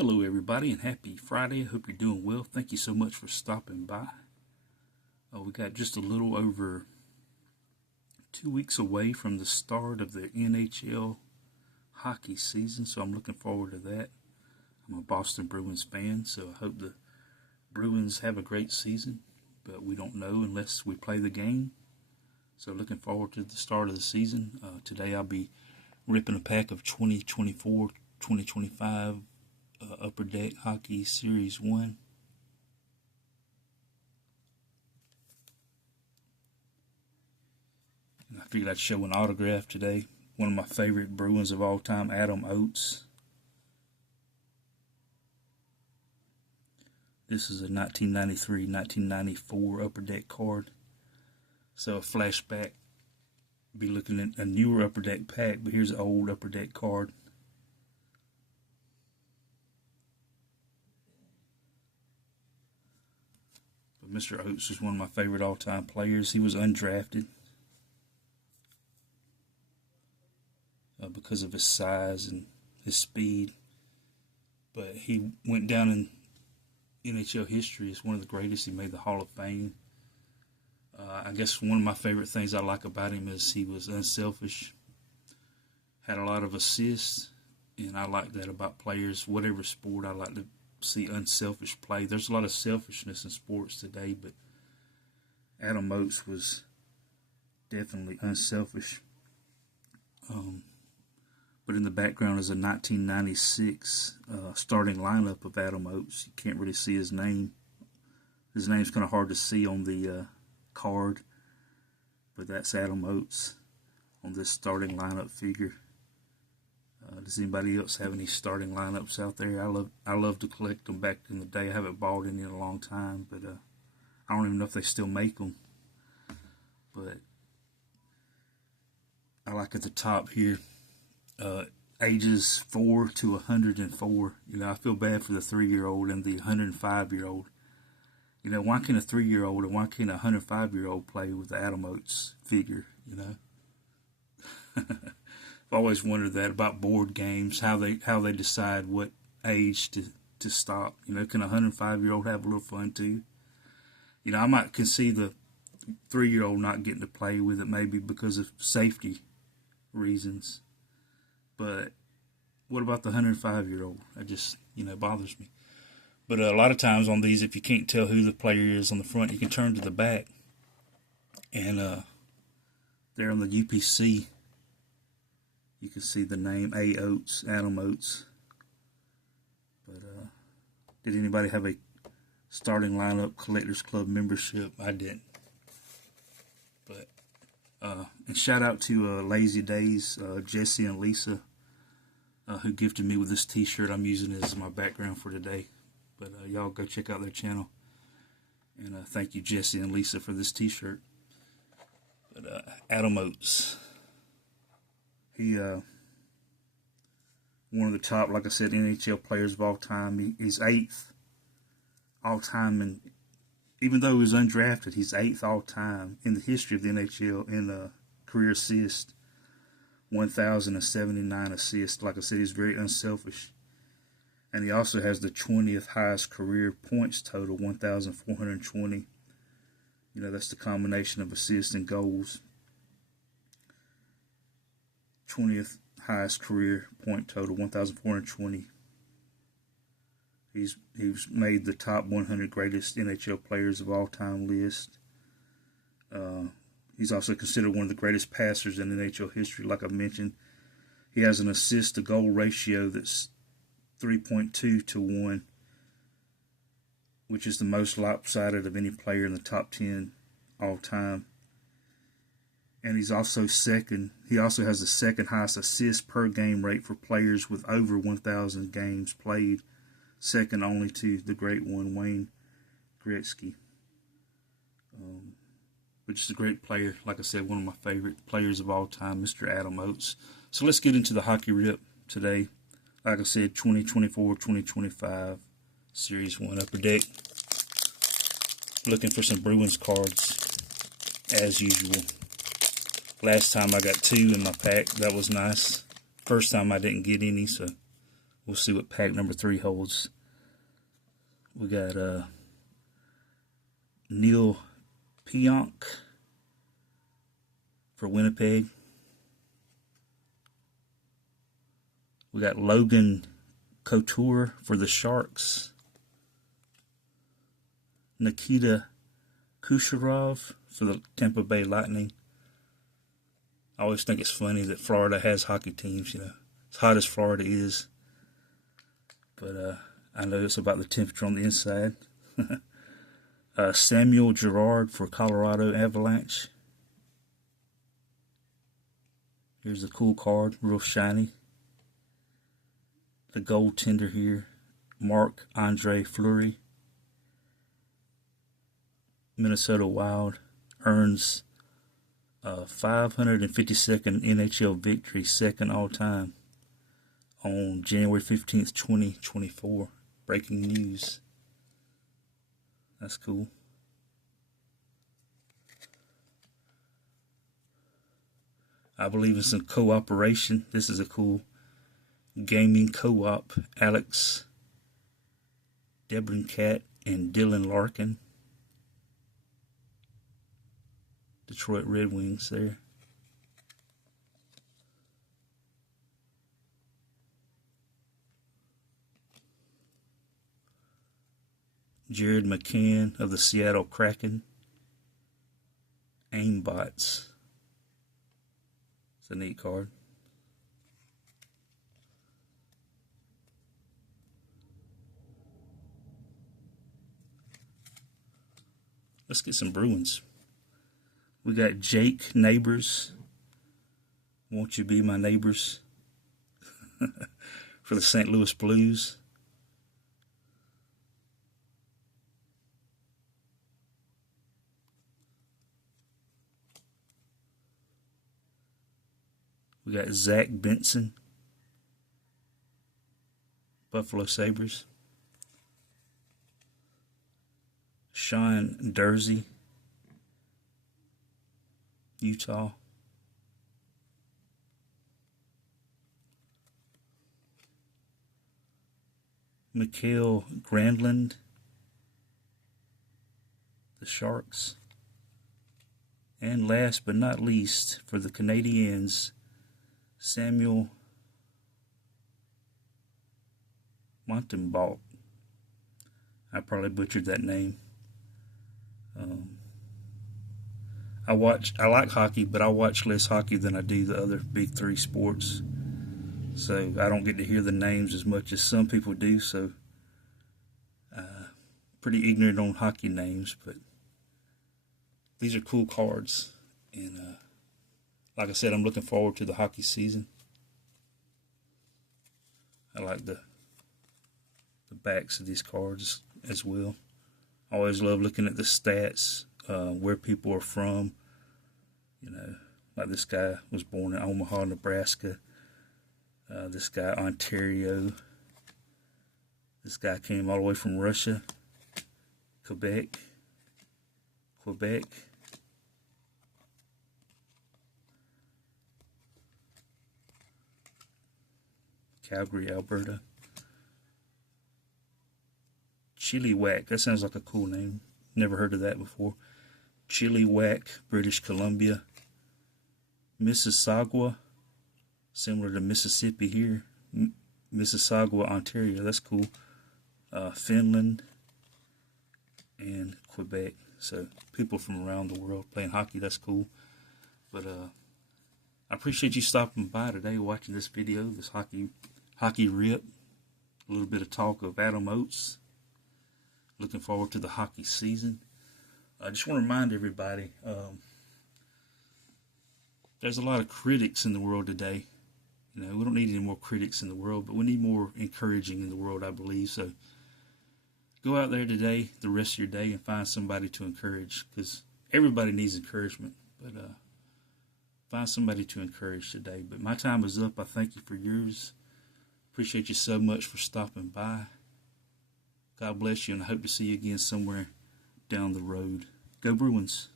Hello, everybody, and happy Friday. I hope you're doing well. Thank you so much for stopping by. We got just a little over 2 weeks away from the start of the NHL hockey season, so I'm looking forward to that. I'm a Boston Bruins fan, so I hope the Bruins have a great season, but we don't know unless we play the game. So looking forward to the start of the season. Today I'll be ripping a pack of 2024-2025 Upper Deck Hockey Series 1. And I figured I'd show an autograph today. One of my favorite Bruins of all time, Adam Oates. This is a 1993-1994 Upper Deck card. So a flashback, be looking at a newer Upper Deck pack, but here's an old Upper Deck card. But Mr. Oates is one of my favorite all-time players. He was undrafted because of his size and his speed, but he went down in NHL history as one of the greatest. He made the Hall of Fame. I guess one of my favorite things I like about him is he was unselfish, had a lot of assists, and I like that about players. Whatever sport, I like to see unselfish play. There's a lot of selfishness in sports today, but Adam Oates was definitely unselfish. But in the background is a 1996 starting lineup of Adam Oates. You can't really see his name. His name's kind of hard to see on the card, but that's Adam Oates on this starting lineup figure. Does anybody else have any starting lineups out there? I love to collect them. Back in the day, I haven't bought any in a long time, but I don't even know if they still make them. But I like at the top here, ages 4 to 104. I feel bad for the 3-year-old and the 105-year-old. Why can a 3-year-old and why can't a 105-year-old play with the Adam Oates figure? I've always wondered that about board games, how they decide what age to stop. Can a 105-year-old have a little fun too? I might concede the 3-year-old not getting to play with it maybe because of safety reasons. But what about the 105-year-old? That just, bothers me. But a lot of times on these, if you can't tell who the player is on the front, you can turn to the back. And there on the UPC, you can see the name A. Oates, Adam Oates. But did anybody have a starting lineup Collectors Club membership? I didn't. But and shout out to Lazy Days, Jesse and Lisa, who gifted me with this t-shirt. I'm using it as my background for today. But y'all go check out their channel. And thank you, Jesse and Lisa, for this t-shirt. But Adam Oates. He one of the top, like I said, NHL players of all time. He's 8th all time, and even though he was undrafted, he's 8th all time in the history of the NHL in career assists. 1,079 assists. Like I said, he's very unselfish. And he also has the 20th highest career points total, 1,420. That's the combination of assists and goals. 20th highest career point total, 1,420. He's made the top 100 greatest NHL players of all time list. He's also considered one of the greatest passers in NHL history. Like I mentioned, he has an assist to goal ratio that's 3.2 to 1, which is the most lopsided of any player in the top 10 all time. And he's also second. He also has the second highest assist per game rate for players with over 1,000 games played, second only to the great one, Wayne Gretzky. But just a great player. Like I said, one of my favorite players of all time, Mr. Adam Oates. So let's get into the hockey rip today. Like I said, 2024-2025 Series 1 Upper Deck. Looking for some Bruins cards, as usual. Last time I got 2 in my pack. That was nice. First time I didn't get any, so We'll see what pack number 3 holds. We got Neil Pionk for Winnipeg. We got Logan Couture for the Sharks. Nikita Kucherov for the Tampa Bay Lightning. I always think it's funny that Florida has hockey teams, you know, as hot as Florida is. But I know it's about the temperature on the inside. Samuel Girard for Colorado Avalanche. Here's a cool card, real shiny. The goaltender here, Marc-Andre Fleury. Minnesota Wild earns 552nd NHL victory, second all time, on January 15th, 2024. Breaking news. That's cool. I believe in some cooperation. This is a cool gaming co-op. Alex DeBrincat and Dylan Larkin. Detroit Red Wings there. Jared McCann of the Seattle Kraken. Aimbots. It's a neat card. Let's get some Bruins. We got Jake Neighbors. Won't you be my neighbors? For the St. Louis Blues. We got Zach Benson, Buffalo Sabres. Sean Durzi, Utah. Mikael Granlund, the Sharks. And last but not least, for the Canadiens, Samuel Montembeault. I probably butchered that name. I like hockey, but I watch less hockey than I do the other big 3 sports. So I don't get to hear the names as much as some people do. So pretty ignorant on hockey names, but these are cool cards. And like I said, I'm looking forward to the hockey season. I like the backs of these cards as well. I always love looking at the stats, where people are from. You know, like this guy was born in Omaha, Nebraska. This guy, Ontario. This guy came all the way from Russia, Quebec. Calgary, Alberta. Chilliwack, that sounds like a cool name. Never heard of that before. Chilliwack, British Columbia. Mississauga, similar to Mississippi here. Mississauga, Ontario, that's cool. Finland and Quebec. So people from around the world playing hockey, that's cool. But I appreciate you stopping by today, watching this video, this hockey rip. A little bit of talk of Adam Oates. Looking forward to the hockey season. I just want to remind everybody, there's a lot of critics in the world today. You know, we don't need any more critics in the world, but we need more encouraging in the world, I believe. So go out there today, the rest of your day, and find somebody to encourage, because everybody needs encouragement. But find somebody to encourage today. But my time is up. I thank you for yours. Appreciate you so much for stopping by. God bless you, and I hope to see you again somewhere down the road. Go Bruins.